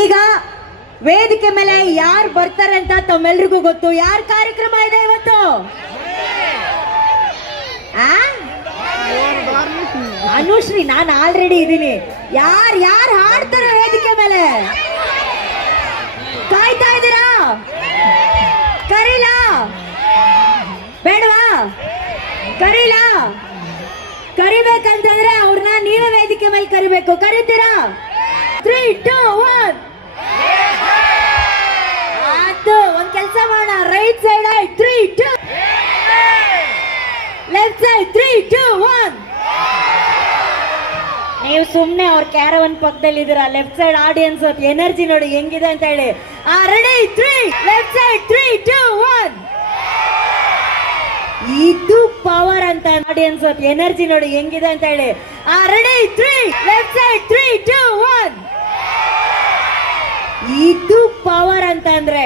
ಈಗ ವೇದಿಕೆ ಮೇಲೆ ಯಾರು ಬರ್ತಾರೆ ಅಂತ ತಮ್ಮೆಲ್ರಿಗೂ ಗೊತ್ತು. ಯಾರ ಕಾರ್ಯಕ್ರಮ ಇದೆ ಇವತ್ತು? ಅನುಶ್ರೀ, ನಾನು ಆಲ್ರೆಡಿ ಇದ್ದೀನಿ. ಯಾರು ಯಾರು ಹಾಡ್ತಾರೆ ವೇದಿಕೆ ಮೇಲೆ? ಕಾಯ್ತಾ ಇದ್ದೀರಾ? ಕರೀಲ? ಬೇಡವಾ? ಕರೀಲ? ಕರಿಬೇಕಂತಂದ್ರೆ ಅವ್ರನ್ನ ನೀವೇ ವೇದಿಕೆ ಮೇಲೆ ಕರಿಬೇಕು. ಕರಿತೀರಾ? ತ್ರೀ ಟೂ ಒನ್ ಅದು ಒಂದ್ ಕೆಲಸ ಮಾಡೋಣ right side three two left side three two one ನೀವು ಸುಮ್ನೆ ಅವ್ರ ಕ್ಯಾರವನ್ ಪಕ್ಕದಲ್ಲಿ ಇದ್ರ ಲೆಫ್ಟ್ ಸೈಡ್ ಆಡಿಯನ್ಸ್ ಎನರ್ಜಿ ನೋಡಿ ಹೆಂಗಿದೆ ಅಂತ ಹೇಳಿ. ಆ ready three left side three two one ಇದು ಪವರ್ ಅಂತ ಆಡಿಯನ್ಸ್ ಎನರ್ಜಿ ನೋಡಿ ಹೆಂಗಿದೆ ಅಂತ ಹೇಳಿ. ಆ ready three left side three two one ಇದು ಪವರ್ ಅಂತ ಅಂದ್ರೆ